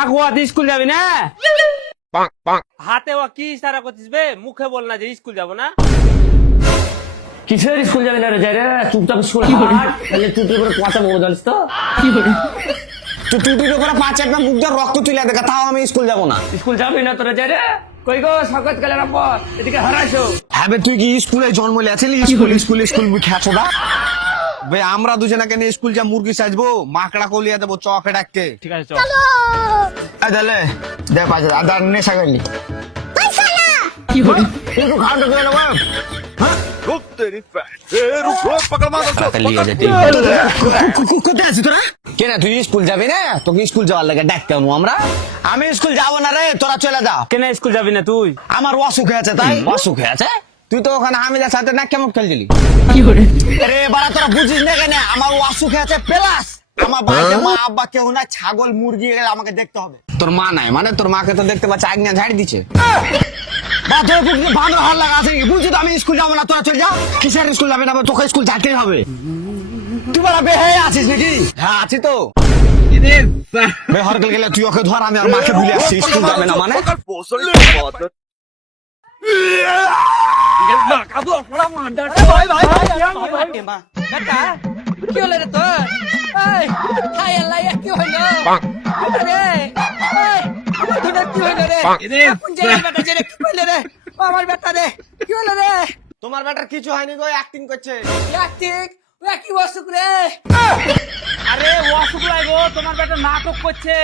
থাকো স্কুল যাবি না? হাতে ও কি ইশারা করছিস বে? মুখে বল না যে স্কুল যাব না। কিসের স্কুল যাবি না রে? যাই রে, চুপচাপ স্কুল চুটি করে পচা বড় জানিস তো? টুটির উপরে 5 বুক দিয়ে রক্ত তুলে দেখা, তাও আমি স্কুল যাবো না। স্কুল যাবি না তোরা? যাই রে, কই গো সকাল কালে রাব্বর এদিকে হারাইছো। হ্যাঁ বে, তুই কি স্কুলে জন্ম লিয়াছিলি? স্কুল স্কুল স্কুল খেছো না বে? আমরা দুজনে কেন স্কুল যা মুরগি সাজবো, মাকড়া কলিয়া দেবো চকে ডাকতে। ঠিক আছে চল। তাহলে দে 5,000 আদার নেশা করলি কি করে একটু খাওয়াটা করে নেবো। কোথায় আছিস তোরা? কেন তুই স্কুল যাবি না? তোকে স্কুল যাওয়ার লাগে ডাকতে আমরা। আমি স্কুল যাবো না রে, তোরা চলে যা। কেন স্কুল যাবি না তুই? আমার অসুখ হয়েছে তাই। অসুখ হয়েছে? তুই তো ওখানে হামিদের সাথে না কেমন খেলছিলি? কি করে আরে বাড়া তোরা বুঝিস না কেন? আমার অসুখ হয়েছে প্লাস আমার বাড়িতে মা আব্বা কেউ না, ছাগল মুরগি এগুলো আমাকে দেখতে হবে। তোর মা নাই মানে তোর মাকে তো দেখতে পাচ্ছি আগ্নেয় ঝাড়ি দিচ্ছে। বুঝছি তো আমি স্কুল যাবো না, তোরা চলে যাও। কিসের স্কুল যাবে না? তোকে স্কুল যেতেই হবে। তুই বলা বে হয়ে আছিস নাকি? হ্যাঁ আছি তো। হরকেল গেলে তুই ওকে ধর, আমি আর মাকে ভুলে আসছি। স্কুল যাবে না মানে? কি হলো রে তোর? এই হাই আল্লাহ, কি হলো রে? এই আমার ধুনে কি হলো রে? কোন জায়গায় বেটা রে? কি হলো রে আমার বেটা রে? কি হলো রে? তোমার বেটার কিছু হয়নি গো, অ্যাক্টিং করছে। ঠিক ওই কি অসুখ রে? আরে অসুখ লাগো, তোমার বেটা নাটক করছে।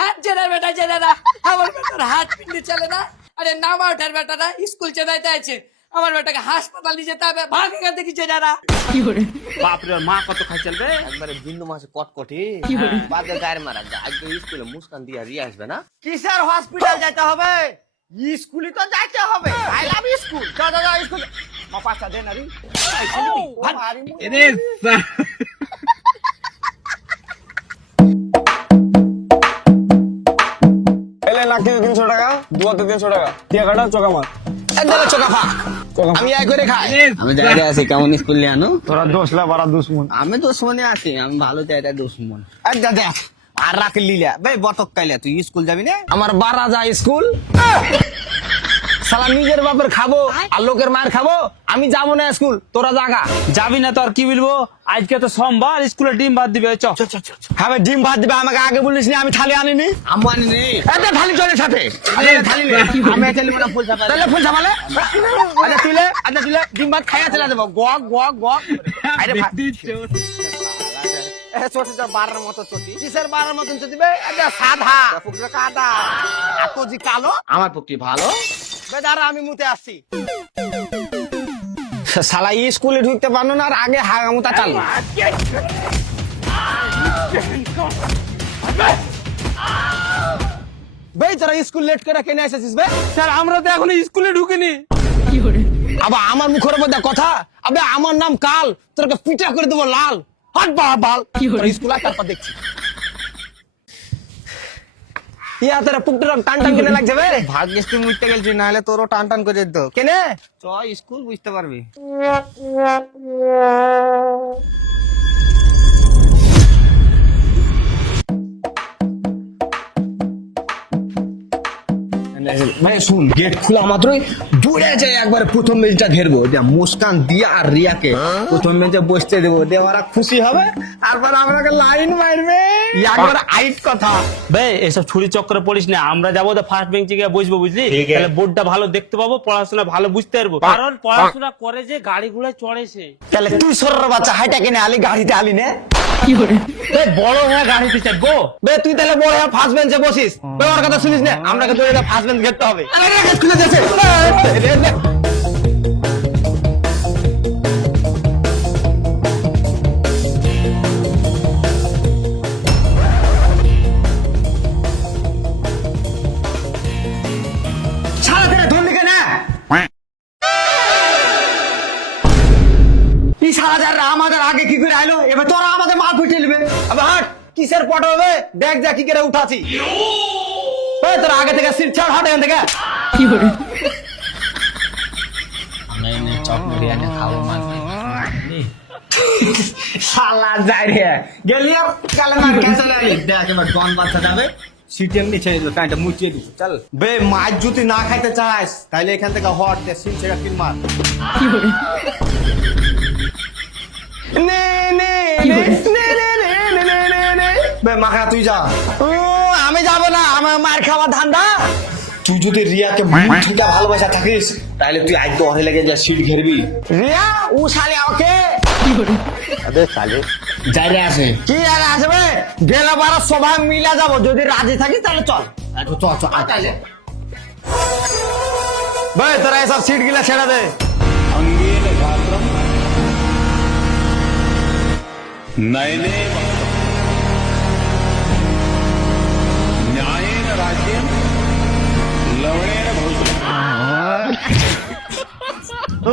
হাত জেরা বেটা জেরা, আমার বেটার হাত পিন্ডি চলে না। আরে নামা ওঠার বেটারা স্কুল চেনাইতে আছে, আমার বেটাকে হাসপাতাল নিয়ে যেতে হবে। ভাগ এখান থেকে জেরা। কি করে বাপরে, মা কত খাই চলবে? একবারে বিন্দু মাসে কটকটি কি করে? বাদে গায়ের মারা যায়। আজকে স্কুলে মুস্কান দিয়া রিয়া আসবে না? কিসের হসপিটাল যেতে হবে? স্কুলই তো যাইতে হবে। I love school. যা যা যা স্কুল। পাঁচটা দে না রে। এলে লাকি 300 টাকা, দুয়াতে 300 টাকা। টিয়া কাটা চোকা মার। একদম চোকা ফা। আমি আই করে খাই। আমি জায়গায় আছি, কেমন স্কুল নিয়ে আনো? তোরা দোষলা বারা দুশ্মন। আমি তো শুনে আছি, আমি ভালো জায়গায় দুশ্মন। আচ্ছা দেখ আর রাখি লিলা বে বটক কাইলা, তুই স্কুল যাবি না? আমার বারা যায় স্কুল। শালা নিজের বাপের খাবো আর লোকের মার খাবো। আমি যাবো না স্কুল, তোরা জাগা। যাবি না তো আর কি বলবো? আজকে তো সোমবার, স্কুলে ডিম ভাত দিবে। চ হ্যাঁ ভাই, ডিম ভাত দিবে, আমাকে আগে বলিস না। আমি থালি আনিনি। আমি আনি নেই। একটা থালি চলে সাথে। থালি নে। আমি চাইলে মনে ফুল চাপা। তাহলে ফুল সামালে। আচ্ছা তুলে ডিম ভাত খাইয়া চলে দেবো। গক গক গক। আরে চটি তো বারার মতো চটি। কিসের বারার মতন চটি বে? এটা সাদা। পুকুরে কাদা। এত জি কালো। আমার পক্ষে ভালো। বেদারা আমি মুতে আসছি। শালা স্কুলে ঢুকতে পারলো না আর আগে হাগামুতা চালু। বে তোরা স্কুল লেট করে কেন এসেছিস বে? স্যার আমরা তো এখনো স্কুলে ঢুকিনি। আবার আমার মুখের মধ্যে কথা। আবে আমার নাম কাল, তোরকে পিটা করে দেবো লাল। হাট বাল বাল। স্কুল আর তারপর দেখছি। ইয়া তোরা পুকটুরা টান টান কেনে লাগছে বে? ভাগ্যিস তুই মুইতে গেলছিস, না হলে তোরও টান টান করে দিত। কেনে? চ স্কুল বুঝতে পারবি। ভাই শুন, গেট খোলা মাত্রই দূরে যাই একবার প্রথম বেঞ্চটা ঘেরবো, মুস্কান দিয়া আর রিয়াকে প্রথম বেঞ্চে বসতে দেবো। দেওয়ারা খুশি হবে, তারপর আমাকে লাইন মারবে। একবার আইট কথা। বে এসব ছুরি চক্করে পড়িস না। আমরা যাবো তো ফার্স্ট বেঞ্চে গিয়ে বসবো, বুঝলি? তাহলে বোর্ডটা ভালো দেখতে পাবো, পড়াশোনা ভালো বুঝতে পারবো। কারণ পড়াশোনা করে যে গাড়ি ঘোড়ায় চড়ে সে। তাহলে তুই সরের বাচ্চা হাইটা কিনে আলি, গাড়িতে আলি নে। বড় হয়ে গাড়িতে চাপবো। বে তুই তাহলে বড় হয়ে ফার্স্ট বেঞ্চে বসিস। বে ওর কথা শুনিস না, আপনাকে তো এটা ফার্স্ট বেঞ্চ ঘেরতে হবে। আরে গেট খুলে দিয়েছে। সারা করে ধরলি কেন? এই সারা যারা আমাদের আগে কি করে আইলো, এবার তোরা আমাদের মা ফুটে নেবে। আবে হাট, কিসের পট হবে? দেখ যা কি করে উঠাছি। ওই তোরা আগে থেকে সিট ছাড়, হাট এখান থেকে। কি করে আমরা এনে চপ বিরিয়ানি খাবো মার। শালা যাই রে গেলি আর কালে মার কে চলে আইলি। দেখ এবার ডন বাচ্চা যাবে, সিটের নিচে প্যান্টটা মুচিয়ে দিস চল বে মাছ যদি না খাইতে চাস তাহলে এখান থেকে হট সিন ছেড়ে কিন মার নে নে নে নে নে নে নে নে নে বে মাখা তুই যা আমি যাব না, আমার মার খাওয়া ধান্দা। তুই যদি রিয়াকে মুঠিটা ভালোবাসা থাকিস তাহলে তুই আজ তো অরে লেগে যা সিট ঘেরবি রিয়া ও শালি আমাকে আবে সালে যাইরে আসে কি আর আসবে, গেলে বারা সবাই মিলা যাব, যদি রাজি থাকিস তাহলে চল। চল চল তাহলে ভাই তোরা এসব সিট গিলা ছেড়ে দে अंगेन गात्रम नयने न्यायेन राज्येन लवणेन भोजनम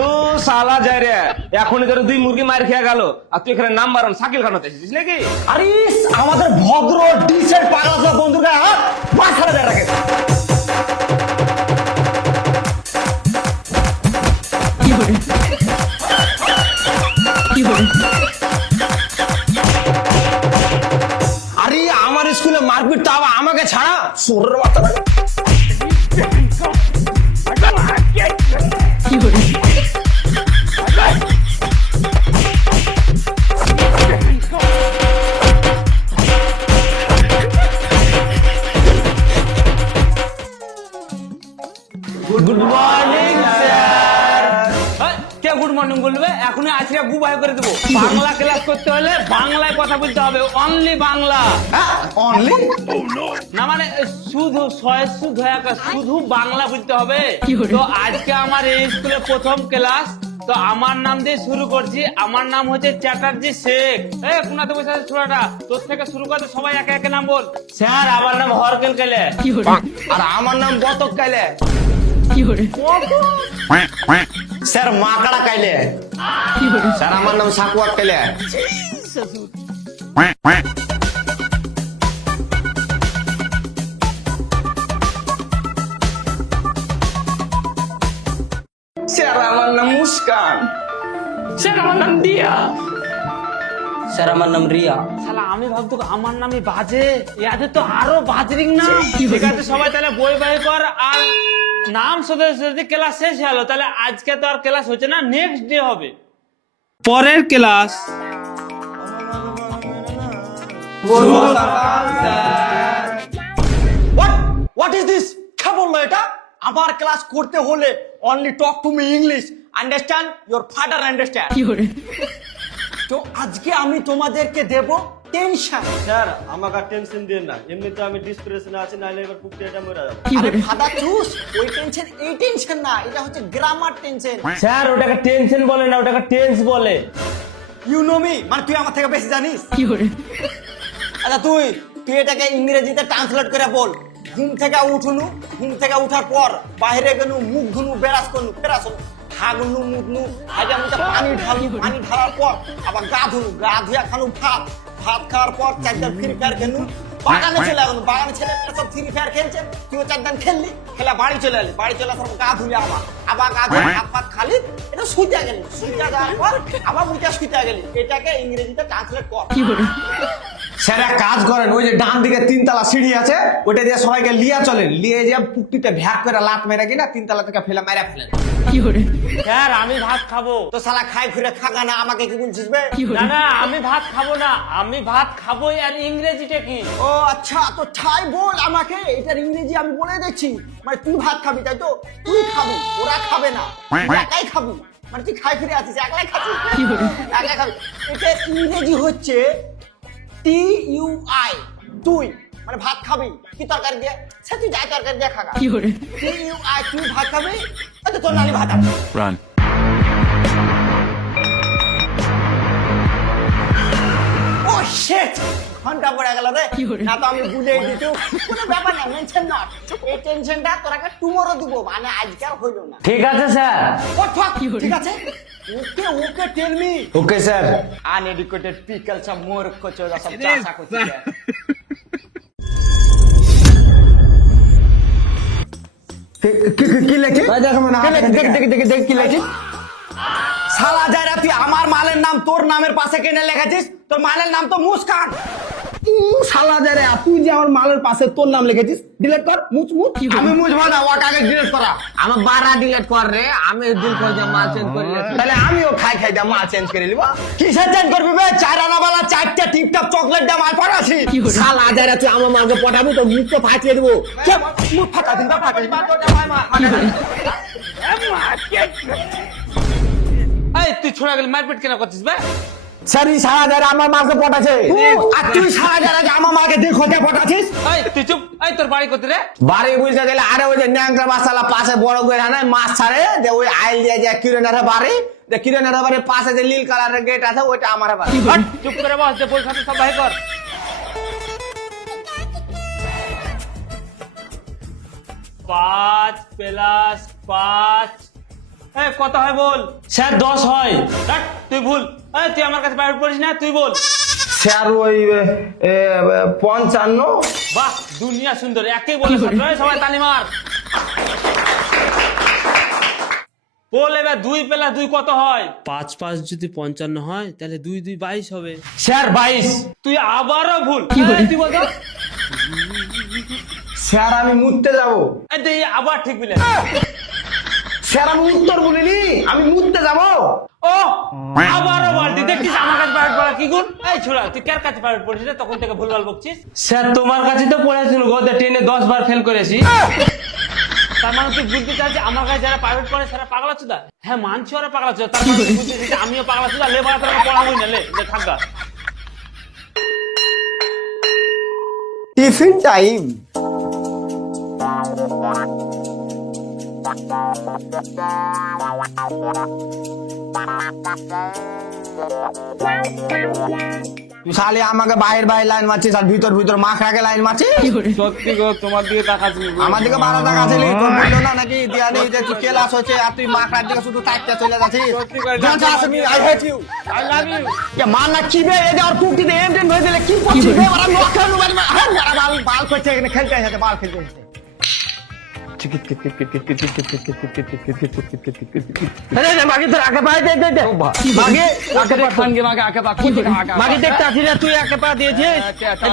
ও শালা যায় রে, এখনই তোর দুই মুরগি মার খেয়ে গেল আর তুই এখানে নাম বারণ শাকিল খান হতে এসেছিস নাকি? আরে আমাদের ভদ্র ডিসেন্ট পাগলা বন্ধুরা মাথা ধরে রাখে আরে আমার স্কুলে মারপিট তাও আমাকে ছাড়া সোরের বাচ্চা গুড মর্নিং স্যার। কে গুড মর্নিং বলবে? এখনই আজকে গু বাই করে দেবো। বাংলা ক্লাস করতে হলে বাংলায় কথা বলতে হবে, অনলি বাংলা। অনলি না মানে শুধু শুধু বাংলা বলতে হবে। তো আজকে আমার এই স্কুলে প্রথম ক্লাস, তো আমার নাম দিয়ে শুরু করছি। আমার নাম হচ্ছে চ্যাটার্জি শেখ। এই কোনাতে বসে আছে ছোড়াটা, তোর থেকে শুরু করতে সবাই একে একে নাম বল। স্যার আমার নাম হরকেল কেলে। আর আমার নাম বতক কাইলে স্যার মাকড়া কাইলে স্যার আমার নাম সাকুয়াত কাইলে স্যার আমার নাম মুস্কান স্যার আমার নাম দিয়া। স্যার আমার নাম রিয়া। শালা আমি ভাবতো আমার নামই বাজে, ইয়াদের তো আরো বাজরিং না। ঠিক আছে সবাই তাহলে বই বাই কর, আর নাম সাথে ক্লাস শেষ হলো। তাহলে আজকে তো আর ক্লাস হচ্ছে না, নেক্সট ডে হবে পরের ক্লাস। What is this? কে বললো এটা? আমার ক্লাস করতে হলে only talk to me English, understand? Your father understand. তো আজকে আমি তোমাদেরকে দেব টেনশন। স্যার আমাকে আর টেনশন দিন না, এমনিতে আমি ডিসপ্রেশনে আছি, নাইলে এবার পুকটিটা মরে যাবো। আরে ফাদার চুস, ওই টেনশন এই টেনশন না, এটা হচ্ছে গ্রামার টেনশন। স্যার ওটাকে টেনশন বলে না, ওটাকে টেন্স বলে। ইউ নো মি, মানে তুই আমার থেকে বেশি জানিস। আচ্ছা তুই এটাকে ইংরেজিতে ট্রান্সলেট করে বল। ঘুম থেকে উঠনু, ঘুম থেকে উঠার পর বাইরে গেলু, মুখ ধুনু, বেরাস করনু, বেরাস হনু, হাগনু, মুদনু, হাজার মধ্যে পানি ঢালু, পানি ঢালার পর আবার গা ধুনু, গা ধুয়া খানু ভাত, ভাত খাওয়ার পর চারজন ফ্রি ফায়ার খেলনু, বাগানে চলে গেলু, বাগানে ছেলে সব ফ্রি ফায়ার খেলছে, তুইও চারজন খেললি, খেলা বাড়ি চলে এলি, বাড়ি চলে আসার পর গা ধুলি, আবার গা ধুয়ে হাত পাত খালি, এটা শুইতে গেলি, শুইতে যাওয়ার পর আবার মুখে শুইতে গেলি। এটাকে ইংরেজিতে ট্রান্সলেট কর। স্যার এক কাজ করেন, ওই যে ডান দিকে 3 তলা সিঁড়ি আছে, ওটা দিয়ে সবাইকে লিয়া চলেন, লিয়ে যে পুকটিতে ভ্যাক করে লাত মেরে কিনা 3 তলা থেকে ফেলে মেরে ফেলেন। স্যার আমি ভাত খাবো। তো শালা খাই ফিরে খাগা না, আমাকে কি বলছিস বে? না না আমি ভাত খাবো না, আমি ভাত খাবো। আর ইংরেজিটা কি? ও আচ্ছা, তো ঠাই বল আমাকে, এটার ইংরেজি আমি বলে দিচ্ছি। মানে তুই ভাত খাবি তাই তো? তুই খাবি, ওরা খাবে না, তুই একাই খাবি। মানে তুই খাই ফিরে আছিস, একলাই খাচ্ছিস, একলাই খাবি। এটা ইংরেজি হচ্ছে TUI, তুই মানে ভাত খাবি। কি তরকারি দিয়ে? সে তুই যাই তরকারি দিয়ে খাগা। TUI, তুই ভাত খাবি। আচ্ছা তোর নালি ভাত আছে। Run. ও শিট, ঘন্টা পড়ে গেল রে। না তো আমি বুঝেই দিত। কোনো ব্যাপার না, মেনশন নট। এই টেনশনটা তোরাকে টুমরো দিব, মানে আজকে আর হইল না। ঠিক আছে স্যার। ও ঠিক আছে। Okay okay tell me. Okay sir. Uneducated people সব মূর্খ চোদা সব চাষা করছে। কি লেখে? দেখ কি লেখে? শালা যারা তুই আমার মালের নাম তোর নামের পাশে কেনে লেখেছিস? তোর মালের নাম তো মুস্কান। শালা যা রে, তুই যে আমার মালের পাশে তোর নাম লিখেছিস, ডিলিট কর, মুছ মুছ। আমি মুছবো না, ওকে আগে ডিলিট করা। আমার বারা ডিলিট কর রে, আমি দিন পর যে মাল চেঞ্জ করে দিয়েছি। তাহলে আমিও খাই খাই দিয়ে মাল চেঞ্জ করে নিব। কিসের চেঞ্জ করবি বে? 4 আনাওয়ালা 4টা টিপটপ চকলেট দিয়ে মাল পটাছি। শালা যা রে, তুই আমার মালকে পটাবি তো মুখ তো ফাটিয়ে দেবো। কে মুখ ফাটা দিন, ফাটা দিন। এই তুই ছোড়া গেলে মারপিট কেন করছিস বে? স্যার এই শালা যা রে আমার মালকে পটাছে। আর তুই শালা যা রে আমার মালকে দিয়ে খোঁজা পটাছিস। এই তুই চুপ। এই তোর বাড়ি কোথায় রে? বাড়ি বুঝতে গেলে আরে ওই যে ন্যাংটা মাসালা পাশে বড় করে না মাছ ছাড়ে যে ওই আইল দিয়ে যে কিরণের বাড়ি, যে কিরণের বাড়ির পাশে যে নীল কালারের গেট আছে ওইটা আমার বাড়ি। হট, চুপ করে বস, যে বই খাতা সব বাহির কর। 5 + 5 এই কত হয় বল? স্যার 10 হয়। হট, তুই ভুল। এই তুই আমার কাছে প্রাইভেট পড়িস না, তুই বল। স্যার ওই 55। বাহ, দুনিয়া সুন্দর, একই বলে ছাত্র। এই সবাই তালি মার। বল এবার 2 + 2 কত হয়? 5 + 5 যদি 55 হয় তাহলে 2 × 2 = 22 হবে। স্যার 22। তুই আবারও ভুল। তুই বল তো। স্যার আমি মুততে যাব। এই তুই আবার ঠিক বলে। স্যার আমি উত্তর বলিনি, আমি মুততে যাব। ও আবারও বলতি, দেখছিস আমার কাছে প্রাইভেট পড়া কি গুণ? এই ছোড়া, তুই কার কাছে প্রাইভেট পড়ছিস রে? তখন থেকে ভুলভাল বকছিস। স্যার তোমার কাছে তো পড়েছিল গো, 10 এ 10 বার ফেল করেছি। তার মানে তুই বুঝতে চাইছিস আমার কাছে যারা প্রাইভেট পড়ে সেটা পাগলা চোদা? হ্যাঁ মানছি ওরা পাগলা চোদা। তার মানে তুই বুঝতে চাইছিস আমিও পাগলা চোদা? লে বাড়া তোরা পড়াবই না, লে থাকা। Tiffin time. তুই শালি আমাকে বাইরে বাইরে লাইন মারছিস আর ভিতর ভিতর মাখরাকে লাইন মারছিস। সত্যি গো, তোমার দিকে তাকাচ্ছি। আমার দিকে 12 টাকা ছিলি, তোর বললো না নাকি দিয়া নেই যে তুই কেলাস হয়েছে আর তুই মাখরার দিকে শুধু তাকতে চলে যাচ্ছিস। I hate you, I love you. কে মান না কি বে? এই যে আর কুকিতে এমটেন হয়ে দিলে কি করছিস বে? ওরা নখার মোবাইল মা হ্যাঁ যারা বাল বাল করছে এখানে খেলতে আছে, বাল খেলতে আছে। আরে না মাগে তোর আগে পা দে দে মাগে আগে পা খানগে মাগে আগে পা মাগে দেখতে আছিস না তুই আগে পা দিয়েছিস।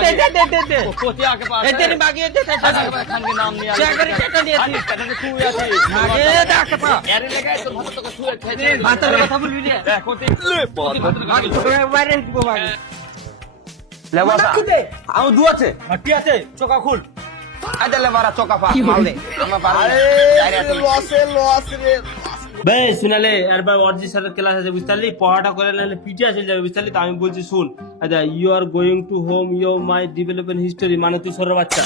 দে দে দে দে দে কোটি আগে পা। এই তেরি মাগে দে দে খানকে নাম নিয়ে চেক করে কেটে দিয়েছিস। তুই আছিস মাগে দে আগে পা এর লাগায় তোর ভাত তোকে ছুঁয়ে খেতে। ভাতের কথা বলবি রে। কোটি মাগে তোকে বাইরে দিব মাগে লে বসা আও দু আছে মাটি আছে, চোকা খুল। আদে লে মারা চোকা পা মাল দে আমার পারে লসে রে। বে শুনালে একবার অর্জি স্যারের ক্লাস আছে বুঝতে পারলি, পড়াটা করে নিলে পিটি আসে যাবে বুঝতে পারলি। তো আমি বলছি শুন, আচ্ছা you are going to home you my development history, মানে তুই সর বাচ্চা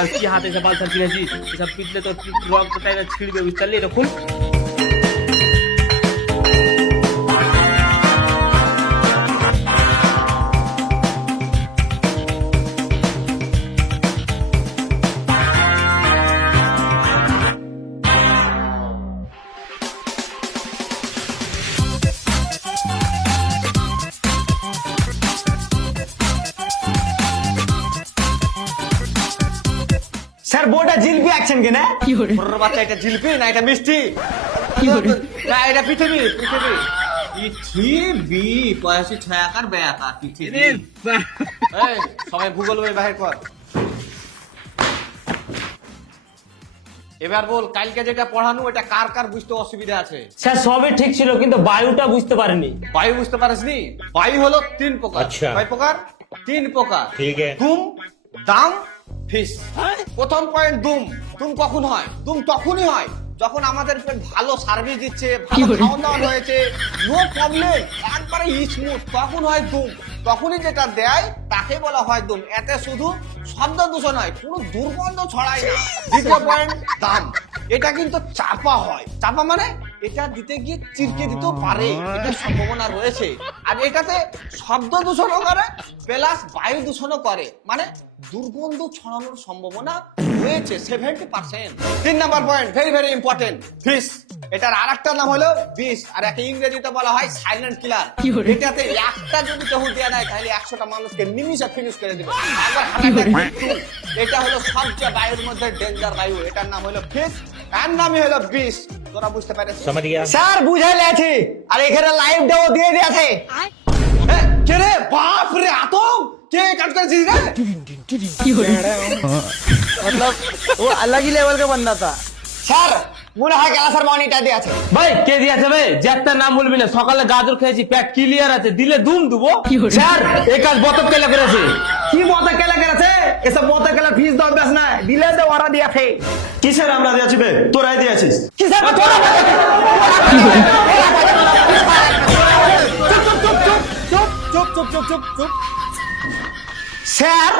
আর কি হাতে এসে বালসার কিনেছিস, এসব পিটলে তোর রক্তটা ছিড়বে বুঝতে পারলি। এটা খুল। স্যার বোর্ডে জিলপি আছেন কেন? ওর বাচ্চা, এটা জিলিপি না এটা মিষ্টি? না এটা পৃথিবী, পৃথিবী। পৃথিবী 85 6 আকার ব্যয় আকার পৃথিবী। এই সবাই গুগল বই বাহির কর। এবার বল কালকে যেটা পড়ানো এটা কার কার বুঝতে অসুবিধা আছে? স্যার সবই ঠিক ছিল কিন্তু বায়ুটা বুঝতে পারিনি। বায়ু বুঝতে পারিসনি? বায়ু হলো 3 প্রকার। কয় প্রকার? 3 প্রকার। ঠিক আছে। দুম, দাম, ফিস। প্রথম পয়েন্ট দুম। দুম কখন হয়? দুম তখনই হয় যখন আমাদের ভালো সার্ভিস দিচ্ছে, ভালো খাওয়া দাওয়া হয়েছে, নো প্রবলেম, একবারে স্মুথ, তখন হয় দুম। তখনই যেটা দেয় তাকে বলা হয় দুম। এতে শুধু শব্দ দূষণ হয়, কোনো দুর্গন্ধ ছড়ায় না। দ্বিতীয় পয়েন্ট দাম। এটা কিন্তু চাপা হয়। চাপা মানে এটা দিতে গিয়ে চিরকে দিতেও পারে, এটার সম্ভাবনা রয়েছে। আর এটাতে শব্দ দূষণও করে প্লাস বায়ু দূষণও করে, মানে দুর্গন্ধ ছড়ানোর সম্ভাবনা রয়েছে 70%। 3 number point very very important, ফিস। এটার আরেকটা নাম হলো বিষ, আর একে ইংরেজিতে বলা হয় সাইলেন্ট কিলার। এটাতে একটা যদি কেউ দেয়া দেয় তাহলে 100টা মানুষকে নিমিষে ফিনিশ করে দিবে। এটা হলো সবচেয়ে বায়ুর মধ্যে ডেঞ্জার বায়ু, এটার নাম হলো ফিস, এর নামই হলো বিষ। তোরা বুঝতে পারছিস? স্যার বুঝাই লেছি আর এখানে লাইভ দেও দিয়ে দিয়েছে। কে রে? বাপ রে, আতঙ্ক! কে কাট করেছিস রে? मतलब वो अलग ही लेवल का बंदा था। স্যার মনে হয় ক্লাসের মনিটর দিয়ে আছে। ভাই কে দিয়েছে ভাই? যাত্রা নাম বলবি না, সকালে গাজর খেয়েছি, পেট ক্লিয়ার আছে, দিলে দুম দেবো। স্যার এই কাজ বতক কেলা করেছে। কি মতে কেলা করেছে? এসব মতে কেলা ফিস দাও বেশ না, দিলে তো ওরা দিয়া ফে। কিসের আমরা দিয়েছি বে? তোরাই দিয়েছিস। কিসের তোরা? স্যার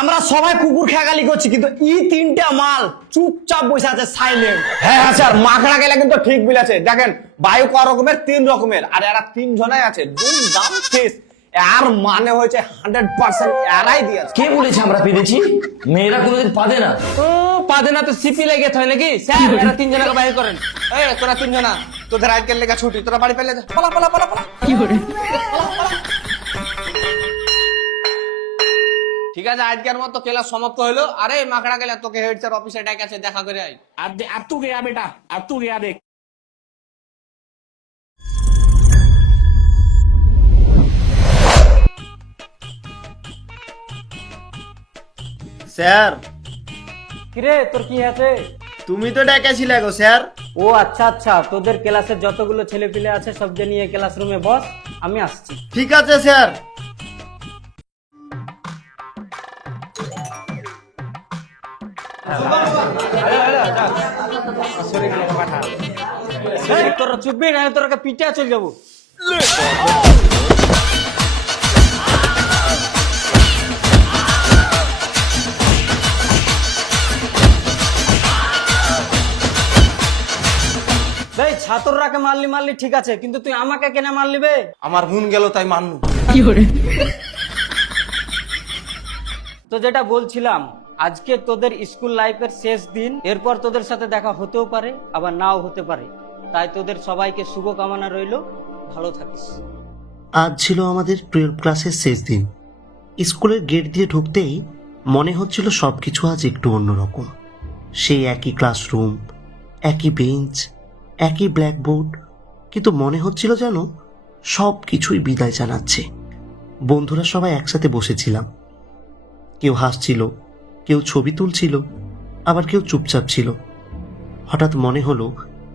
আমরা সবাই কুকুর খেয়াগালি করছি, কিন্তু তিনটা মাল চুপচাপ বসে আছে সাইলেন্ট। হ্যাঁ হ্যাঁ স্যার, মাখড়া গেলে কিন্তু ঠিক বলেছে। দেখেন বায়ু ক রকমের, 3 রকমের, আর এরা 3 জনাই আছে, দুম দাম ফেস। আর মানে হয়েছে 100% এরাই দিয়েছে। কে বলেছে আমরা পেরেছি? মেয়েরা কোনোদিন পাবে না। ও পাদে না তো সিপি লেগে হয় নাকি? স্যার এরা 3 জনকে বাইর করেন। এই তোরা 3 জনা, তোদের আজকের লেখা ছুটি, তোরা বাড়ি পেলে যা। পালা পালা পালা পালা। ঠিক আছে, আজকের মতো ক্লাস সমাপ্ত হলো। আরে মাকড়া গেলে তোকে হেড স্যার অফিসে ডেকেছে, দেখা করে আই। अब तू गया बेटा, अब तू गया देख। স্যার কিরে তোর কি আছে? তুমি তো ডেকেছিলে গো স্যার। ও আচ্ছা আচ্ছা, তোদের ক্লাসের যতগুলো ছেলেপিলে আছে সবকে নিয়ে ক্লাসরুমে বস, আমি আসছি। ঠিক আছে স্যার। তোরা চুপবি না, তোরা পিঠে চলে যাবো। এই ছাত্ররাকে মারলি ঠিক আছে, কিন্তু তুই আমাকে কেন মারলি বে? আমার হুন গেল তাই মানলু। তো যেটা বলছিলাম, আজকে তোদের স্কুল লাইফের শেষ দিন, এরপর তোদের সাথে দেখা হতেও পারে আবার নাও হতে পারে, তাই তোদের সবাইকে শুভকামনা রইলো, ভালো থাকিস। আজ ছিল আমাদের 12 ক্লাসের শেষ দিন। স্কুলের গেট দিয়ে ঢুকতেই মনে হচ্ছিল সবকিছু আজ একটু অন্যরকম। সেই একই ক্লাসরুম, একই বেঞ্চ, একই ব্ল্যাকবোর্ড, কিন্তু মনে হচ্ছিল যেন সব কিছুই বিদায় জানাচ্ছে। বন্ধুরা সবাই একসাথে বসেছিলাম, কেউ হাসছিল, কেউ ছবি তুলছিল, আবার কেউ চুপচাপ ছিল। হঠাৎ মনে হলো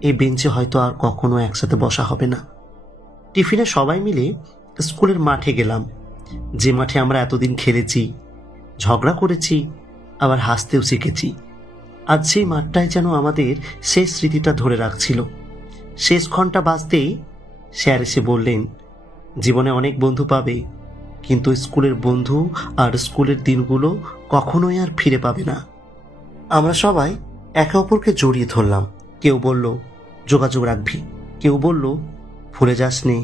এই বেঞ্চে হয়তো আর কখনো একসাথে বসা হবে না। টিফিনে সবাই মিলে স্কুলের মাঠে গেলাম, যে মাঠে আমরা এতদিন খেলেছি, ঝগড়া করেছি, আবার হাসতেও শিখেছি। আজ সেই মাঠটাই যেন আমাদের শেষ স্মৃতিটা ধরে রাখছিল। শেষ ঘন্টা বাজতেই স্যার এসে বললেন, জীবনে অনেক বন্ধু পাবে, কিন্তু স্কুলের বন্ধু আর স্কুলের দিনগুলো কখনোই আর ফিরে পাবে না। আমরা সবাই একে অপরকে জড়িয়ে ধরলাম। কেউ বলল যোগাযোগ রাখবি, কেউ বলল ভুলে যাস নে।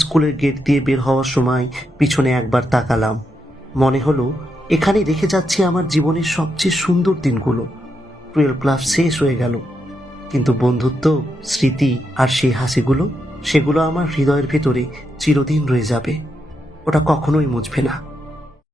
স্কুলের গেট দিয়ে বের হওয়ার সময় পিছনে একবার তাকালাম, মনে হলো এখানেই রেখে যাচ্ছি আমার জীবনের সবচেয়ে সুন্দর দিনগুলো। 12 ক্লাস শেষ হয়ে গেল, কিন্তু বন্ধুত্ব, স্মৃতি আর সেই হাসিগুলো, সেগুলো আমার হৃদয়ের ভেতরে চিরদিন রয়ে যাবে। ওটা কখনোই মুছবে না।